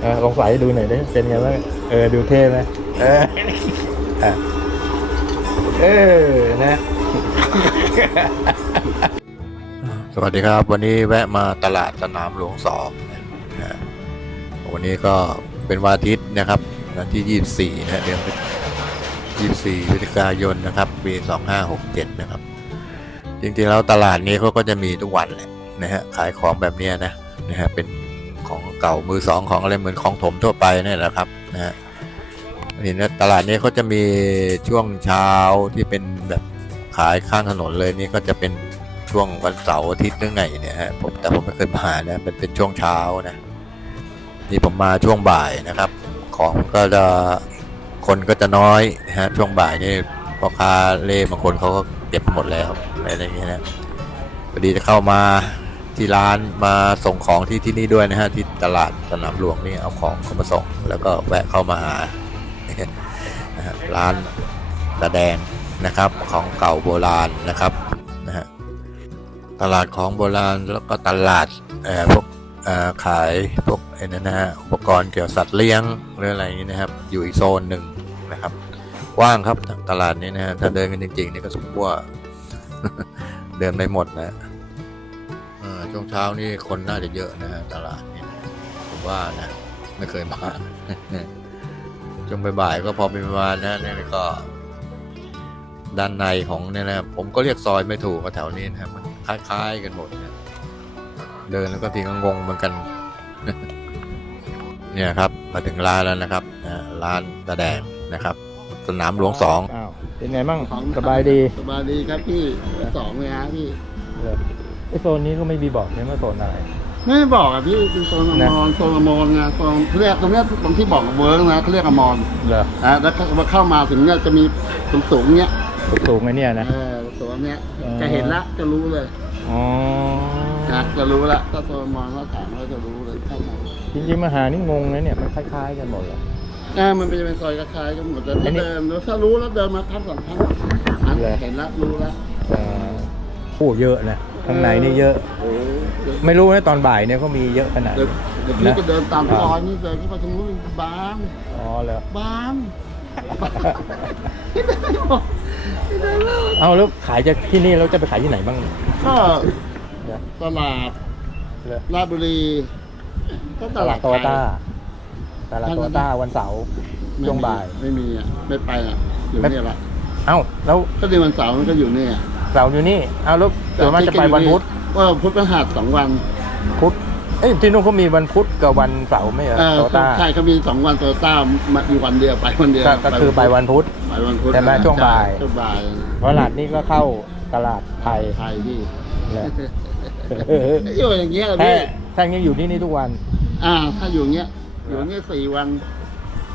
เออลองใส่ดูหน่อยดิเป็นไงบ้างเออดูเท่ไหมเอออะเออนะสวัสดีครับ วันนี้แวะมาตลาดสนามหลวงสองนะวันนี้ก็เป็นวันอาทิตย์นะครับวันที่ 24 นะฮะเดือน24พฤศจิกายนนะครับปี 2567 นะครับ จริงๆแล้วตลาดนี้เขาก็จะมีทุกวันแหละนะฮะขายของแบบนี้นะนะฮะเป็น เก่ามือสองของอะไรเหมือนของถมทั่วไปนี่แหละครับนะฮะเห็นะตลาดนี้เขาจะมีช่วงเช้าที่เป็นแบบขายข้างถนนเลยนี่ก็จะเป็นช่วงวันเสาร์อาทิตย์หรือไงเนี่ยฮะผมแต่ผมไม่เคยมานะมันเป็นช่วงเช้านะนี่ผมมาช่วงบ่ายนะครับ ของก็จะคนก็จะน้อยนะฮะช่วงบ่ายนี่พ่อค้าเล่บางคนเขาก็เก็บหมดแล้วอะไรอย่างเงี้ยนะพอดีจะเข้ามา ที่ร้านมาส่งของที่ที่นี่ด้วยนะฮะที่ตลาดสนามหลวงนี่เอาของเข้ามาส่ง แล้วก็แวะเข้ามาหาร้านตะแดงนะครับของเก่าโบราณนะครับนะฮะตลาดของโบราณแล้วก็ตลาดเออพวกเอ่อขายพวกไอ้นั่นนะฮะอุปกรณ์เกี่ยวกับสัตว์เลี้ยงหรืออะไรอย่างนี้นะครับ อยู่อีกโซนหนึ่งนะครับว่างครับตลาดนี้นะฮะถ้าเดินกันจริงๆนี่ก็สมว่าเดินไม่หมดนะ ช่วงเช้านี่คนน่าจะเยอะนะฮะตลาดนี้ผมว่านะ ไม่เคยมาช่วงบ่ายๆก็พอเป็นประมาณนะเนี่ยก็ ด้านในของเนี่ยนะผมก็เรียกซอยไม่ถูกว่าแถวนี้นะครับมันคล้ายๆกันหมดนะเดินแล้วก็ทีก็งงเหมือนกัน เนี่ยครับ มาถึงร้านแล้วนะครับอ่าร้านตะแดงนะครับ สนามหลวงสองอ้าวเป็นไงบ้างสบายดี สบายดีครับพี่สองเลยฮะพี่ ไอโซนนี้ก็ไม่มีบอกเนี่ยว่าโซนอะไร ไม่บอกอะพี่เป็นโซนอมรโซนอมรไงโซนเรียกตรงเนี้ยตรงที่บอกเวิร์กนะเขาเรียกอมรเหรอนะแล้วพอเข้ามาถึงเนี่ยจะมีสูงสูงๆเนี้ยสูงไหมเนี่ยนะ เออตัวเนี้ยอ๋อ จะเห็นละจะรู้เลยอ๋อนะจะรู้ละถ้าโซนอมรเขาถามเราจะรู้เลยเข้ามาจริงๆมาหานี่งงนะเนี่ยมันคล้ายๆกันหมดเลย อ่ามันเป็นเป็นซอยคล้ายๆกันหมดแต่อัที่นนี้เดิมแล้วถ้ารู้แล้วเดินมาทับสองครั้งอะเหรอ เห็นละรู้ละเอ่อโอ้เยอะนะ ข้างในนี่เยอะ โอ้เดี๋ยวไม่รู้นะตอนบ่ายเนี่ยเขามีเยอะขนาด เดี๋ยวเดี๋ยวพี่ก็เดินตามซอยนี่เดินเข้าไปตรงนู้นบางอ๋อเหรอ บางเอาแล้วขายจากที่นี่แล้วจะไปขายที่ไหนบ้างก็เนี่ยตลาดเหรอราชบุรีก็ตลาดโตโยต้าตลาดท่านโตโยต้าวันเสาร์ไม่มีช่วงบ่าย ไม่มีอะไม่ไปอะอยู่ไม่ เนี่ยละเอ้าแล้วก็ในวันเสาร์มันก็อยู่เนี่ย เสาร์อยู่นี่เอาแล้วส่วนมากจะไปวันพุธว่าพุธพฤหัสสองวันพุธเอ้ยที่นู่นเขามีวันพุธกับวันเสาร์ไม่เหรอเออโตโยต้าใช่เขามีสองวันโตโยต้ามาอยู่วันเดียวไปวันเดียวก็ก็คือไปวันพุธไปวันพุธใช่ไหมช่วงบ่ายช่วงบ่ายเพราะตลาดนี้ก็เข้าตลาดไทยไทยพี่แหละอยู่อย่างเงี้ยถ้าพี่ถ้ายังอยู่ที่นี่ทุกวัน อ่า ถ้าอยู่อย่างเงี้ยอยู่อย่างเงี้ยสี่วัน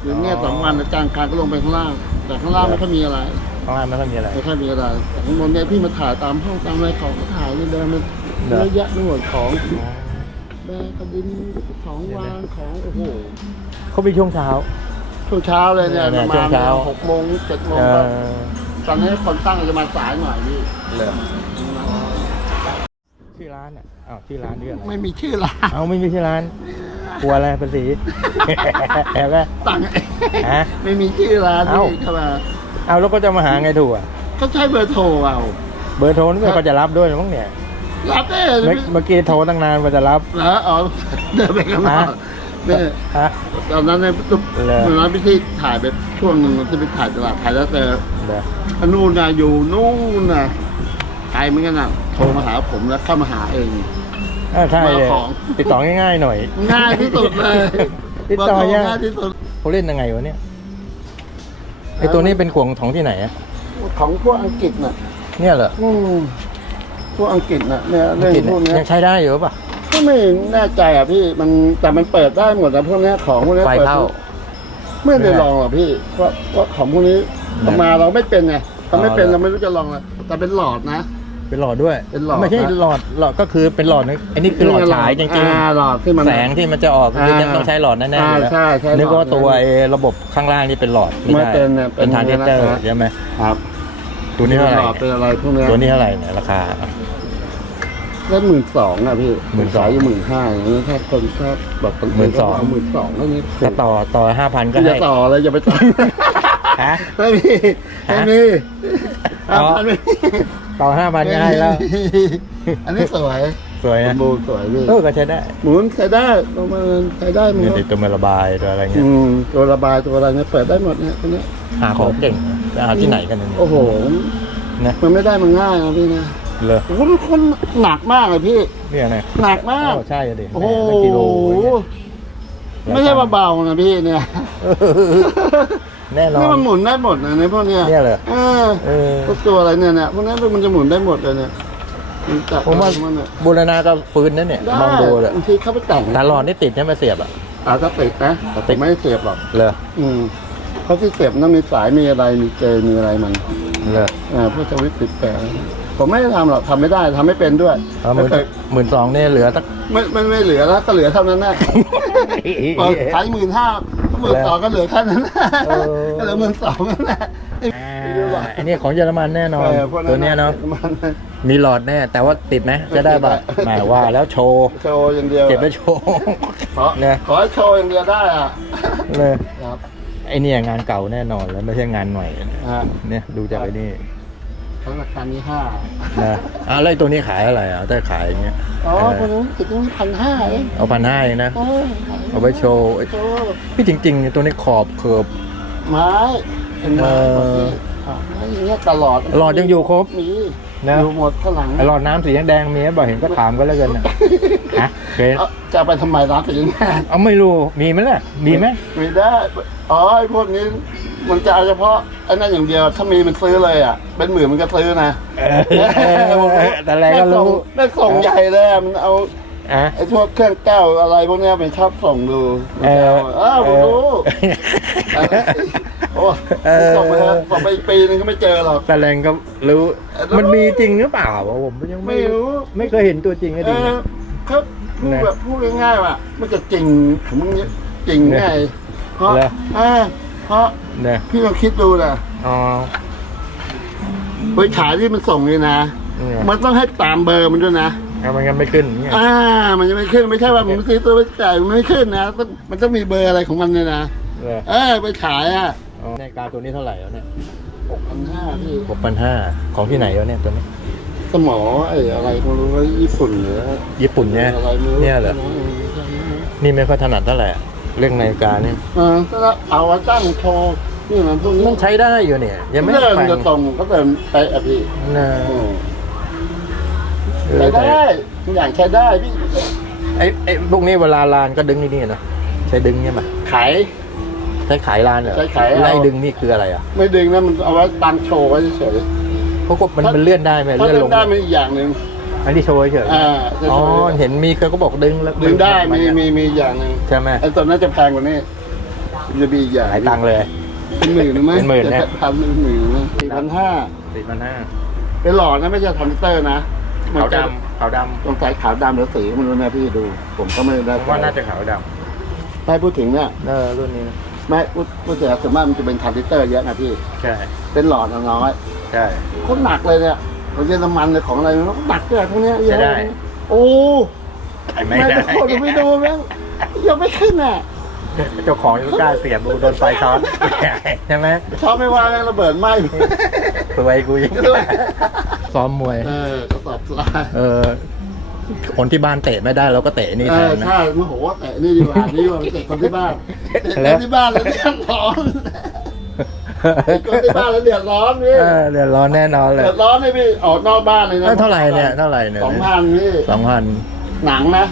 อยู่อย่างเงี้ยสองวันแล้วกลางคานก็ลงไปข้างล่าง แต่ข้างล่างไม่ค่อยมีอะไร ข้างล่างไม่ค่อยมีอะไร ไม่ค่อยมีอะไรแต่ข้างบนเนี่ยพี่มาถ่ายตามห้องตามอะไรของก็ถ่ายนี่เดินมันเหรอเยอะแยะไปหมดของแบกกระดินของวางของโอ้โหเขาไปช่วงเช้า ช่วงเช้าเลยเนี่ยเนี่ปยระช่มาวณงเช้าหกโมงเจ็ดโมงเอก็อตอนนี้คนตั้งจะมาสายหน่อยพี่เลยชื่อร้านอะอ้าวชื่อร้านนี่อะไรไม่มีชื่อร้านเอาไม่มีชื่อร้านกลัวอะไรเป็นสีแอบไหมตั้งฮะไม่มีชื่อร้านเอ้าพี่เข้ามา เอาแล้วก็จะมาหาไงถูกอะเขาใช้เบอร์โทรเอาเบอร์โทรนี่ไม่เขาจะรับด้วยหรือมั้งเนี่ยรับได้เมื่อเมื่อกี้โทรตั้งนานกว่าจะรับแล้วอ๋อเดินไปข้างนอกฮะเนี่ยฮะตอนนั้นเนี่ยตุ๊บเหรอตอนนั้นพี่ที่ถ่ายไปช่วงหนึ่งที่ไปถ่ายตลาดไทยแล้วเจอเดี๋ยวอันนู่นนะอยู่นู่นนะไกลเหมือนกันนะโทรมาหาผมแล้วเข้ามาหาเองเออใช่เลยมาของติดต่อง่ายๆหน่อย ง่ายที่สุดเลยติดต่อเบร์โทรยังง่ายที่สุดเขาเล่นยังไงวะเนี่ย ไอตัวนี้เป็นขวงของที่ไหนอะของพวกอังกฤษน่ะเนี่ยเหรออืมพวกอังกฤษน่ะเนี่ยอังเรื่องกฤษพวกเนี่ยเนี้ยัยงใช้ได้อยู่ป่ะก็ไม่แน่ใจอะพี่มันแต่มันเปิดได้หมดนะพวกเนี้ยของพวกเนี้ยไฟปิดเข้าไม่ได้ลองหรอกพี่เพราะเพราะของพวกนี้เนี่ยมาเราไม่เป็นไงเราไม่เป็นอ๋อเราไม่รู้จะลองเลยแต่เป็นหลอดนะ เป็นหลอดด้วยเป็นหลอดไม่ใช่นะหลอดหลอดก็คือเป็นหลอดนึงอันนี้คือหลอดฉายจริงอ่าหลอดที่มัน ๆแสงที่มันจะออกคืออ่ายังต้องใช้หลอดแน่ๆอยู่แล้วใช่ใช่นึกว่าหลอดตัวไอ้ระบบข้างล่างนี่เป็นหลอดไม่ใช่เป็นเนี่ยเป็เป็นนทรานซิสเตอร์อย่างนั้นนะใช่ไหมครับตัวนี้เท่าไหร่หลอดเป็นอะไรพวกเนี้ยตัวนี้เท่าไหร่เนี่ยราคารได้หมื่นสองอะพี่หมื่นสองขายอยู่หมื่นห้าอย่างนี้ถ้าคนชอบแบบคนหมื่นสองหมื่นสองแล้วนี่จะต่อต่อห้าพันก็จะให้ต่อเลยอย่าไปต่อ ฮะ ไม่มีไม่มีอ๋ออะไม่มี ต่อห้าพันก็ให้แล้ว อันนี้สวยสวยสนะมบูรณ์สวยพี่เออก็ใช้ได้หมุนใช้ได้ประมาณใช้ได้หมนี่ดติดตัวมาระบายตัวอะไรเงี้อืยมตัวระบายตัวอะไรเนี่ยเปิดได้หมดเนี่ยตัวเนี้ยหาของเก่งจะหาที่ไหนกันเนี่ยโอ้โหนะมันไม่ได้มันง่ายนะพี่นะเลยโอ้โหมันคนหนักมากเลยพี่เนี่ยนะหนักมากอ้าวใช่อะดิโอ้โหเป็นกิโลเนี่ยไม่ใช่เบาๆนะพี่เนี่ย แน่นอนี่นมันหมุนได้หมดนะในพวกเนี้ยเนี่ยเหรอเออเออ พวกตัวอะไรเนี่ยเนี่ยพวกนี้มันจะหมุนได้หมดเลยเนี่ยมันจับผมว่ามันเนี่ยบูรณาก็ฟื้นนั่นเนี่ยได้มองดูเลยบางทีเข้าไปแต่งตาหลอดนี่ติดใช่ไหมเสียบอะ อาจจะติดนะติแต่ดไม่ได้เสียบหรอกเลยอืมเพราะที่เสียบต้องมีสายมีอะไรมีเจลมีอะไรมันเลยอ่าเพื่อสวิตช์ติดแต่ผมไม่ได้ทำหรอกทำไม่ได้ทำไม่เป็นด้วยเอาหมื่นไม่เคยหมื่นสองเนี่ยเหลือสัก ไม่ไม่ไม่เหลือแล้วก็เหลือเท่านั้นนะพอขายหมื่นห้าห มื่นสองก็เหลือแค่นั้นนะเออก็เหลือหมื่นสองนั่นแหละอ่าอันนี้ของเยอรมันแน่นอนเออพวกตัวเนี้ยเนาะมันมีหลอดแน่ แต่ว่าติดไหมจะได้ป่ะไม่ติดหอะมายว่าแล้วโชว์โชว์อย่างเดียวเก็บไว้โชว์ขอเนี่ยขอให้โชว์อย่างเดียวได้อะเลยครับไอเนี่ยงานเก่าแน่นอนแล้วไม่ใช่งานใหม่อ่าเนี่ยดูจากไอ้นี่ ทั้งราคานี้ห้านะอะแล้วไอ้ตัวนี้ขายอะไรอะถ้าขายอย่างเงี้ยอ๋อเอคนอนี้ติดตรงนี้พันห้าเองเอาพันห้าเองนะ เออเอาไว้โชว์โชว์พี่จริงๆ ตัวนี้ขอบเคิร์บไม้เป็นไม้เออหมดนี่อะไม้อย่างเงี้ยตลอดหลอดยังอยู่ครบมีนะ อยู่หมดข้างหลังไอ้หลอดน้ำสีแดงๆมีไหมบอกเห็นก็ถามก็แล้วกันนะฮะเคยเอาจะเอาไปทำไมร้านสีแดงเอาไม่รู้มีไหมล่ะมีไหมไม่ได้อ๋อไอ้พวกนี้ มันจะเอาเฉพาะไอ้นั่นอย่างเดียว ถ้ามีมันซื้อเลยอะ เป็นหมื่นมันก็ซื้อนะเออแต่แรกก็รู้ได้ส่งใหญ่เลยอะมันเอาอะไอ้พวกเครื่องแก้วอะไรพวกเนี้ยมันชอบส่งดูมันเอจะอเอาเออผมรู้โอ้เออส่งไปเถอะส่งไปอีกปีนึงก็ไม่เจอหรอก แต่แรงก็รู้เออมันมีจริงหรือเปล่าวะผมยังไม่ไม่รู้ ไม่เคยเห็นตัวจริงก็เอดีอนะครับพูดนะแบบพูดง่ายๆว่ามันจะจริงของมึงเนี่ยจริงไงเพราะเหรอเออ เพราะเนี่ยพี่ลองคิดดูนะอ๋อ ไปขายที่มันส่งเลยนะเนี่ยมันต้องให้ตามเบอร์มันด้วยนะ เอามันก็ไม่ขึ้นเนี่ยอ่า มันจะไม่ขึ้นไม่ใช่ว่ามันซื้อตัวไปจ่ายมันไม่ขึ้นนะต้องมันต้องมีเบอร์อะไรของมันเนี่ยนะเลยเออไปขายอะอ๋อในการตัวนี้เท่าไหร่แล้วเนี่ยหกพันห้าพี่หกพันห้าของที่ไหนวะเนี่ยตัวนี้ สมอไอ้อะไรไม่รู้ว่าญี่ปุ่นหรือญี่ปุ่นเนี่ยอะไรไม่รู้เนี่ยเหรอ นี่ไม่ค่อยถนัดเท่าไหร่อะ เรื่องนาฬิกาเนี่ยเออก็เอาไว้ตั้งโชว์นี่มันพวกนี้มันใช้ได้อยู่เนี่ย ยังไม่ได้เดินแปลงจะตรงก็เดินไปอะพี่นะอืมเออใช้แต่ได้ทุกอย่างใช้ได้พี่ไอ้ไอ้พวกนี้เวลาลานก็ดึงนี่นี่เนอะใช้ดึงเนี่ยมาขาย ใช้ขายลานเหรอใช้ขายเอา ไล่ดึงนี่คืออะไรอะไม่ดึงนะมันเอาไว้ตั้งโชว์ไว้เฉยเพราะว่ามันมันเลื่อนได้ไหมๆถ้าเลื่อนดึลงงได้มันอีกอย่างหนึ่ง อันนี้โชว์เฉยอ่าจะอ๋อ โชว์เห็นมีเขาก็บอกดึงแล้วดึงได้นมีมีมีอย่างหนึ่งใช่ไหมไอ้ตัวนั้นจะแพงกว่านี้มันจะมีอีกอย่างหลายตังค์เลย เป็นหมื่นหรือไหมเป็นหมื่นเนี่ยจ็ดพันหนึ่งหมื่นนะสี่พันห้าสี่พันห้าเป็นหลอดนะไม่ใช่ทำมิเตอร์นะขาวดำขาวดต้องใส่ขาวดำหรือสีมันรู้นะพี่ดู ผมก็ไม่ได้ำผมว่าน่าจะขาวดไม่พูดถึงเนี่ยำเออรุ่นนี้นะไม่พูดพูดถึงส่วนมากมันจะเป็นทรานซิสเตอร์เยอะนะพี่ ใช่ เป็นหลอดน้อยใช่ โคตรหนักเลยเนี่ย ของเยอรมันเลยของอะไรมันก็หนักเลยพวกเนี้ยเยอะใช้ได้ โอ้ไม่แม่ได้จะโคตรไม่ดูแม่งยังไม่ขึ้นอะเจ้าของยังไม่กล้าเสียบดูโดนไฟช็อตใช่ไหมชอบไม่ว่าแม่งระเบิดไหม้ สวยกูยังซ้อมมวย เออกระสอบทรายเออคนที่บ้านเตะไม่ได้เราก็เตะนี่เอแทอนนะ ใช่โมโหว่าแต่นี่ดีกว่านี่ดีกว่าไปเตะคนที่บ้านเตะแล้ควนที่บ้านแล้วเดือดร้อนเตะ คนที่บ้านแล้วเดือดร้อนพี่เออเดือดร้อนแน่นอนเลยเดือดร้อนเลยพี่ออกนอกบ้านเลยนะเท่าไหร่เนี่ยเท่าไหร่เนี่ยสองพันพี่สองพันหนังนะ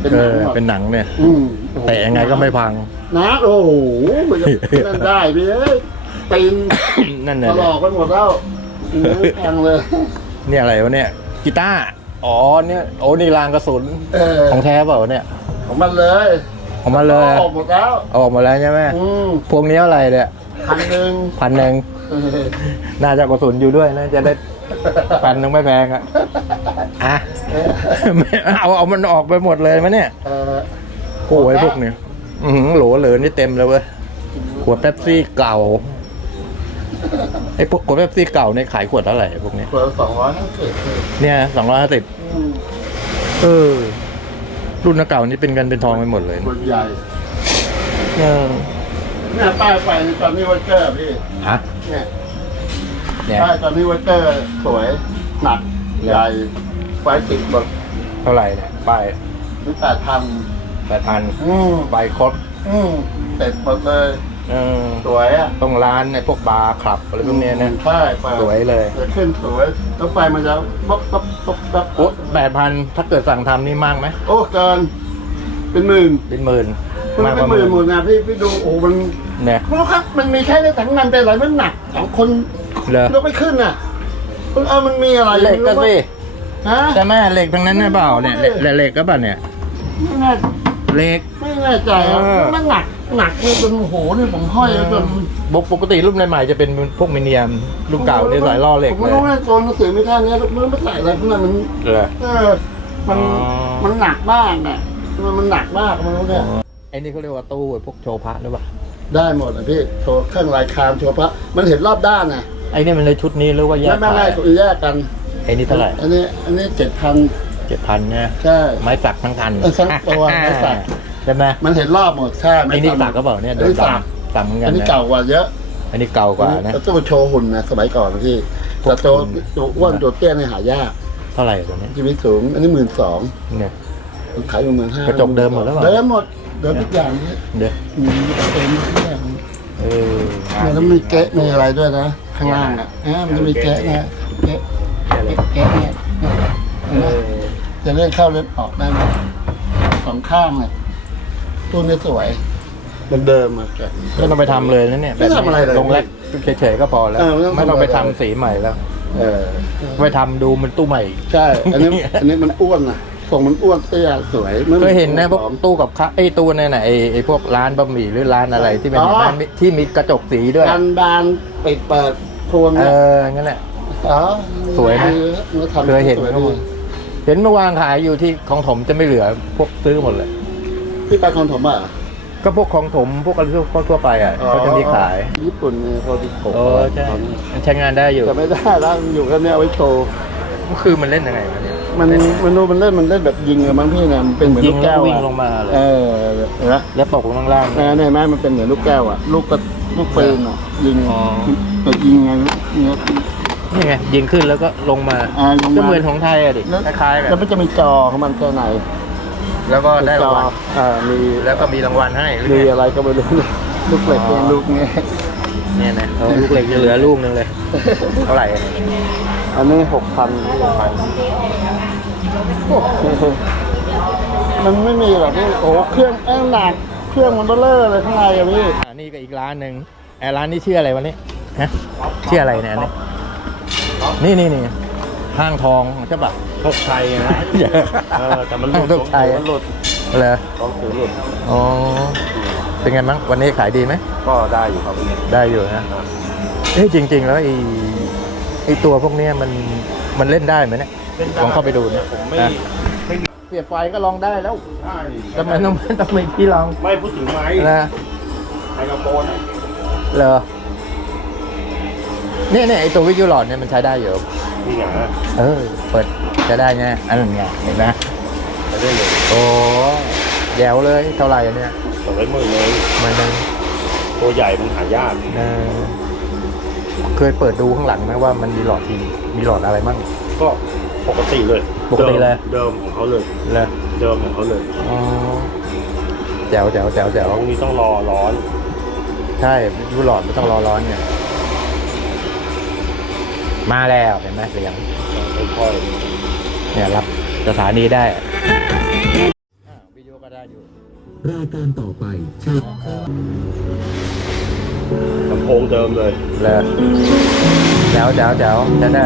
เป็นเอหนังอหมดเป็นหนังเนี่ย อืมเตะยังไงก็ไม่พัง นะโอ้โหมันจะนั่นได้พี่เอ้ยตีนนั่นถน่ะลอกไปหมดแล้วอืมแพงเลย เนี่ยอะไรวะเนี่ยกีตาร์อ๋อเนี่ยโอ้นี่รางกระสุนเออ ของแท้เปล่าเนี่ยของมันเลย ของมันเลยออกหมดแล้วเอาออกมาแล้วใช่ไหมอืมพวกนี้อะไรเนี่ยพันหนึ่งพันหนึ่งเออน่าจะกระสุนอยู่ด้วยนะจะได้พันหนึ่งไม่แพงอะอะไม่เอาเอามันออกไปหมดเลยมะเนี่ยเออโอ้ยพวกเนี้ยอือหือโหลเหลือนี่เต็มเลยเว้ยขวดเป๊ปซี่เก่าไอ้พวกขวดเป๊ปซี่เก่าเนี่ยขายขวดเท่าไหร่พวกนี้เปิดสองร้อยห้าสิบเนี่ยสองร้อยห้าสิบเออ รุ่นเก่านี่เป็นเงินเป็นทองไปหมดเลยคนใหญ่เออเนี่ยป้ายไฟในตอนนี้วัตเตอร์พี่ฮะเนี่ยเนี่ยป้ายตอนนี้วัตเตอร์สวยหนักใหญ่ไฟติดหมดเท่าไหร่เนี่ยใบนี่แปดพันแปดพันอืมใบครบอืมเสร็จหมดเลยเออสวยอะต้องร้านในพวกบาร์คลับอะไรพวกเนี้ยนะใช่ไฟสวยเลยจะขึ้นสวยแล้วไฟมันจะบ๊อบบ๊อบ บ๊อบบ๊อบโอ้แปดพันถ้าเกิดสั่งทำนี่มากไหม โอ้เกินเป็นหมื่นเป็นหมื่นมันมากกเป็นว่าหหมื่มื่นนหมื่นนะพี่พี่ดูโอ้มันเนี่ยคุณรู้ครับมันมีแค่ในถังน้ำมันเป็นอะไรมันหนักสองคนเหรอยกไม่ขึ้นอะเออมันมีอะไรเหล็กก็สิฮะใช่ไหมเหล็กทั้งนั้นนะเปล่าเนี่ยเหล็กเหล็กก็ป่ะเนี่ยไม่แน่เหล็กไม่แน่ใจอะเออมันหนัก หนักเลยจนโอ้โหนี่ผมห้อยไว้จนปกปกติรุ่นใหม่ๆจะเป็นพวกมิเนียมรุ่นเก่านี่สายล่อเหล็กผมเลไม่ยรู้ว่าตัวหนังสือไม่ท่านี้มันไม่ใส่อะไรพวกนั้นมันเหรอเออมันอ๋อ มันหนักมากน่ะมันมันหนักมากมันรู้เนี่ย ไอ้นี่เขาเรียกว่าตู้พวกโชว์พระหรือเปล่าได้หมดอะพี่โชว์เครื่องลายคามโชว์พระมันเห็นรอบด้านน่ะไอ้นี่มันในชุดนี้หรือว่าแยไม่กไม่ไม่ขายแยกกันไอ้นี่เท่าไหร่อันนี้อันนี้เจ็ดพันเจ็ดพันเนี่ยใช่ ไม้สักทั้งคัน เออทั้งตัวไม้สัก ใช่ไหมมันเห็นรอบหมดใช่ไอ้นี่สักก็เปล่าเนี่ยอัโดนนนี้ดสักำสักเหมือนกัอันนนี้นะเก่ากว่าเยอะ อันนี้เก่ากว่านะแล้วตู้โชว์หุ่นนะสมัยก่อนนะพี่แต่ตัวตัวอ้วนตัวเตี้ยนี่หายากเท่าไหร่ตัวนี้ชีวิตสูง อันนี้หมื่นสองเนี่ยขายอยู่หมื่นห้ากระจกเดิมหมดแล้วเหรอเดิมหมดเดิมทุกอย่างนี่เดี๋ยวมีเต็มทุกอย่างเออเนี่ยแล้วมีเก๊ะมีอะไรด้วยนะข้างล่างอะอ่ามันจะมีเก๊ะนะเก๊ะเก๊ะเนี่ยเห็นเอไหมอจะเลื่อนเข้าเลื่อนออกได้หมดสองข้างเลย ตู้นี้สวยเหมันเดิมอะแกไม่ต้องไปทำเลยนะเนี่ยไม่ทำอะไรเลยลงแรกเฉยๆก็พอแล้ว เออไม่ต้องทำไม่ต้องไปอะไรทำเลยสีใหม่แล้ว เออ ไปทำดูมันตู้ใหม่ใช่ อันนี้ อันนี้มันอ้วนนะทรงมันอ้วนเตี้ยสวยไม่เคยเห็นนะพวกผอม ตู้กับข้าวไอ้ตู้เนี่ยนะไอ้ไอ้พวกร้านบะหมี่หรือร้านอะไรที่เป็นอ๋อ ร้านที่มีกระจกสีด้วย บานบานปิดเปิดโทนเอเนี่ยองั้นแหละ อ๋อสวยนะเนื้อทำเคยเห็น สวยเขาดีบอกเห็นเมื่อวานขายอยู่ที่ของถมจะไม่เหลือพวกซื้อหมดเลย พี่ไปคอนถมอะก็พวกของถมพวกอะไรทั่วไปอะเขาจะมีขาย ญี่ปุ่นเนี่ยโปรติโกเออใช่มันใช้งานได้อยู่แต่ไม่ได้แล้วมันอยู่กันเนี่ยเอาไว้โชว์ก็คือมันเล่นยังไงวะเนี่ยมันมันดูมันเล่นมันเล่นแบบยิงอะมั้งพี่เนี่ยมันเป็นเหมือนยิลูงกแล้แก้วววิ่งอะลงมาเลยเออเห็นไหมแล้วตกลงข้างล่างเออเนี่ยเห็นไหมมันเป็นเหมือนลูกแก้วอะลูกกระลูกปืนอะยิงอ๋อแบบยิงไงเนี่ยนี่ไงยิงขึ้นแล้วก็ลงมาอ่าลงมาก็เหมือนของไทยอะดิแล้วคล้ายๆกัแล้วนมันจะมีจอของมันตัวไหน แล้วก็ได้จราองวัลอ่ามีแล้วก็มีรางวัลให้หรือมีไงอะไรก็ไม่รู้ลูกเหล็กเองลูกเงี้ยเนี่ยนะเอาลูกเหล็กจะเหลือลูกนึงเลย เท่าไหร่อะอันนี้หกพันหกพันมันไม่มีหรอกพี่โอ้เครื่องแอ้งหนักเครื่องมันเบลเลอร์เลยข้างในอะพี่อ่านี่ก็อีกร้านหนึ่งไอ้ร้านนี้ชื่ออะไรวะเนี่ยฮะชื่ออะไรเนี่ยอันนี้นี่นี่นี่ ห้างทองใช่ปะพกไทยนะเออแต่มันหลุห้างดทองไทยมันหลุดเลยต้องถือหลุดอ๋อ เป็นไงบ้างวันนี้ขายดีไหม ก็ได้อยู่ครับได้อยู่นะ เอ้ยจริง ๆ แล้วไอ้ไอ้ตัวพวกเนี้ยมันมันเล่นได้ไหมเนี่ยลองเข้าไปดูเนี่ยผมไม่นะไม่มีเสียบไฟก็ลองได้แล้วได้ทำไมต้องต้องมีที่ลองไม่พูดถึงไม้นะไมโครโฟนอะเหรอเนี่ยเนี่ยไอตัววิทยุหลอดเนี่ยมันใช้ได้อยู่ นี่ไงเออ เปิดจะได้ไงอันนั้นไงเห็นไหมไปได้เลยโอ้แยวเลยเท่าไหร่อันเนี่ยสองร้อยหมื่นเลยมันนึงตัวใหญ่มันหายากเออเคยเปิดดูข้างหลังไหมว่ามันมีหลอดจริงมีหลอดอะไรบ้างก็ปกติเลยปกติเลยเดิมของเขาเลยเลยเดิมของเขาเลยอ๋อแจ๋วแจ๋วแจ๋วแจ๋วตรงนี้ต้องรอร้อน ใช่วิทยุหลอดไม่ต้องรอร้อนเนี่ย มาแล้วเห็นไหมเสียงค่อยเนี่ยรับสถานีได้วิดีโอก็ได้อยู่รายการต่อไปใช่ๆลำโพงเดิมเลยเลยแจ๋วแจ๋วแจ๋วจะได้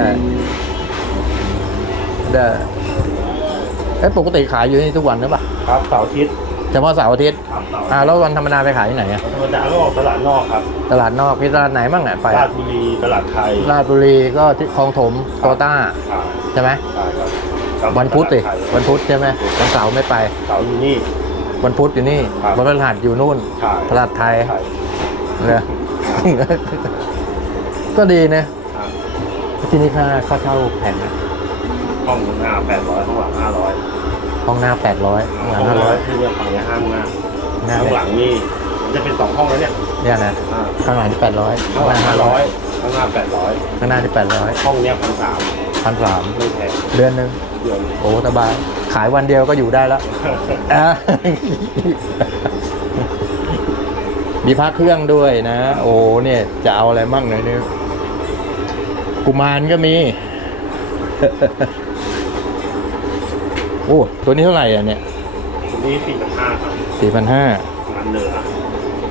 ได้เอ้ยปกติขายอยู่นี่ทุกวันหรือเปล่าครับเสาร์อาทิตย์ เฉพาะเสาร์อาทิตย์ครับเสาร์อ่าแล้ววันธรรมดาไปขายที่ไหนอะธรรมดาก็ออกตลาดนอกครับตลาดนอกพี่ตลาดไหนบ้างอะไปราชบุรีตลาดไทยราชบุรีก็ที่คลองถมโตต้าครับใช่ไหมใช่ครับวันพุธสิตลาดไทยวันพุธใช่ไหมวันเสาร์ไม่ไป เสาร์อยู่นี่ วันพุธอยู่นี่ครับ วันพฤหัสอยู่นู่นใช่ตลาดไทยใช่เลยก็ดีนะ ครับที่นี่ค่าค่าเช่าแพงนะห้องหน้าแปดร้อยข้างหลังห้าร้อย ห้องหน้าแปดร้อยข้างหลังห้องห้าน้ร้อยคือเนี่ยฝั่งเนี้ห้างมากหน้าข้างเนี่ยหลังนี่มันจะเป็นสองห้องแล้วเนี่ยเนี่ยนะอ่าข้างหลังแปดร้อยข้างหลังห้าร้อยข้างหน้าแปดร้อยข้างหน้าที่แปดร้อยห้องเนี้ยพันสามพันสามไม่แพงเดือนหนึ่งเดือนโอ้สบายขายวันเดียวก็อยู่ได้แล้วอะมีพระเครื่องด้วยนะ โอ้เนี่ยจะเอาอะไรมั่งเนี่ยเนี่ยกุมารก็มีโอ้ ตัวนี้เท่าไหร่อะเนี่ยตรงนี้สี่พันห้าครับสี่พันห้างานเหนือ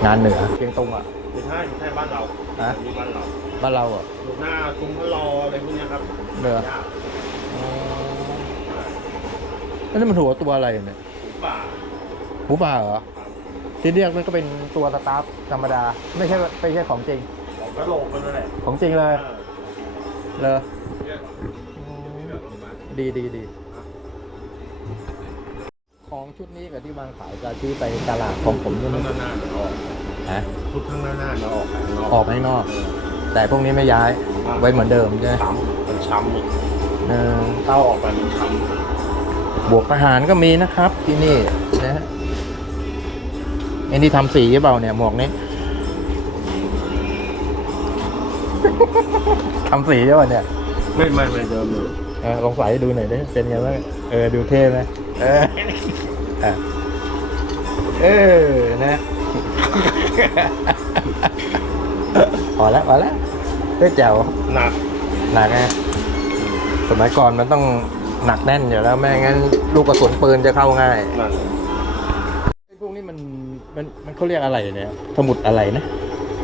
งานเหนือเชียงตุงอะไม่ใช่ไม่ใช่บ้านเราฮะนี่บ้านเราบ้านเราอะอยู่หน้าซุ้มพะลออะไรพวกเนี้ยครับเหนือยากแล้วนี่มันหัวตัวอะไรเนี่ยหมูป่าหมูป่าเหรอที่เรียกมันก็เป็นตัวสตาร์ฟธรรมดา ไม่ใช่ไม่ใช่ของจริงของกระโหลกมันนั่นแหละของจริงเลยเออเลยดีดีดี ของชุดนี้กับที่วางขายกับที่ไปตลาดของผมนี่ข้ามันงหน้าหน้าเราออกฮะชุดข้างหน้าหน้าเราออกข้างนอกออกไปข้างนอก แต่พวกนี้ไม่ย้ายไว้เหมือนเดิมใช่ไหมช้ำมันช้ำอีกเออเต้าออกไปมันช้บวกทหารก็มีนะครับที่นี่นะฮะไอ้นี่ทำสีหรือเปล่าเนี่ยหมวกนี้ ทำสีใช่ป่ะเนี่ยำไม่ไม่ไม่เดิมเลยเออลองใส่ให้ดูหน่อยดิเป็นไงบ้างเออดูเท่ไหม เอออะเออนะพอแล้วพอแล้วเฮ้ยแจ๋วหนักหนักไงสมัยก่อนมันต้องหนักแน่นอยู่แล้วไม่งั้นลูกกระสุนปืนจะเข้าง่ายหนักไอ้พวกนี้มันมันมันเขาเรียกอะไรเนี่ยสมุดอะไรนะ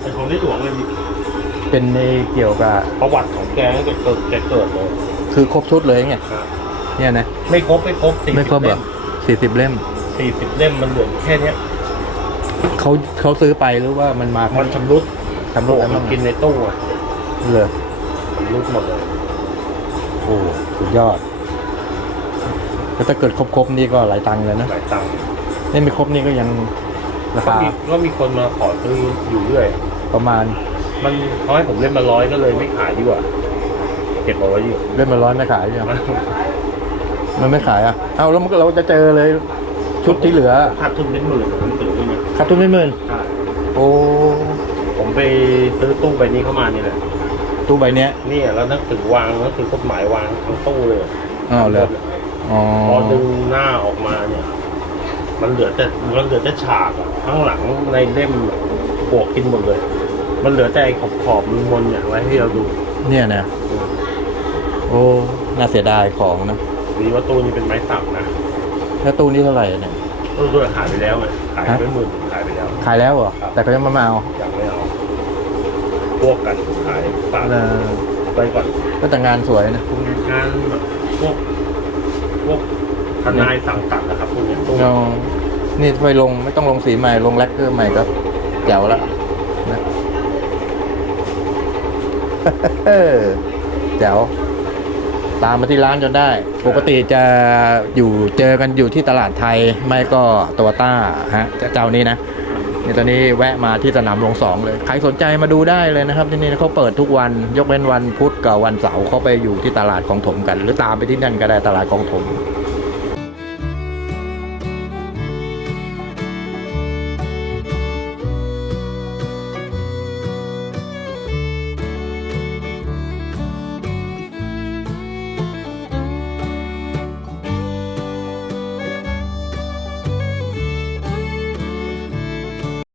ไอ้ของที่หลวงเลยมีเป็นในเกี่ยวกับประวัติของแกตั้งแต่เกิดแกเกิดเลย คือครบชุดเลยไงครับ เนี่ยนะ ไม่ครบไม่ครบสี่ไม่ครบเหรอสี่สิบเล่มสี่สิบเล่มมันเหลือแค่เนี้ยเขาเขาซื้อไปหรือว่ามันมามันชำรุดทำรูปโอ้แล้วมัมั้นงกินในตู้อะเลยชำรุดหมดเลยโอ้สุดยอดแล้วถ้าเกิดครบๆนี่ก็หลายตังค์เลยนะหลายตังค์นี่ไม่ครบนี่ก็ยังราก็คามีก็มีคนมาขอซื้ออยู่เรื่อย ประมาณ มันเขาให้ผมเล่นมาร้อยก็เลยไม่ขายดีกว่าเก็บเอาไว้อยู่เล่มละร้อยไม่ขายใช่ไหม มันไม่ขายอะ เอาแล้วมันก็เราจะเจอเลยชุดที่เหลือขาดทุนเป็นหมื่นหนังสือนี่นะขาดทุนไม่หมื่นใช่โอ้ผมไปซื้อตู้ใบนี้เข้ามานี่แหละตู้ใบเนี้ยนี่แล้วนักถือวางนักถือกฎหมายวางทั้งตู้เลยอ้าวเลยอ๋อพอดึงหน้าออกมาเนี่ย มันเหลือแต่มันเหลือแต่ฉากอะข้างหลังในเล่มปวกกินหมดเลย มันเหลือแต่ไอ้ขอบขอบๆมนๆเนี่ยไว้ให้เราดู เนี่ยนะโอ้น่าเสียดายของนะ ดีว่าตู้นี้เป็นไม้สักนะแล้วตู้นี้เท่าไหร่เนี่ยตู้ตัวขายไปแล้วไงขายฮะไปหมื่นขายไปแล้ว ขายแล้วเหรอครับแต่เขายังไม่มาเอายังไม่เอา พวกกันขายฝากเออไปก่อนก็แต่งานสวยนะงานแบบพวกพวกทนายสั่งตัดนะครับพวกเนี้ยตู้เอานี่ไปลงไม่ต้องลงสีใหม่ลงแลกเกอร์ใหม่ก็แจ๋วแล้วนะเออแจ๋ว ตามมาที่ร้านจนได้ ปกติจะอยู่เจอกันอยู่ที่ตลาดไทย ไม่ก็ตัวต้าฮะเจ้านี้นะนี่ตอนนี้แวะมาที่สนามหลวงสองเลย ใครสนใจมาดูได้เลยนะครับ ที่นี่เขาเปิดทุกวันยกเว้นวันพุธกับวันเสาร์เขาไปอยู่ที่ตลาดของถมกัน หรือตามไปที่นั่นก็ได้ตลาดของถม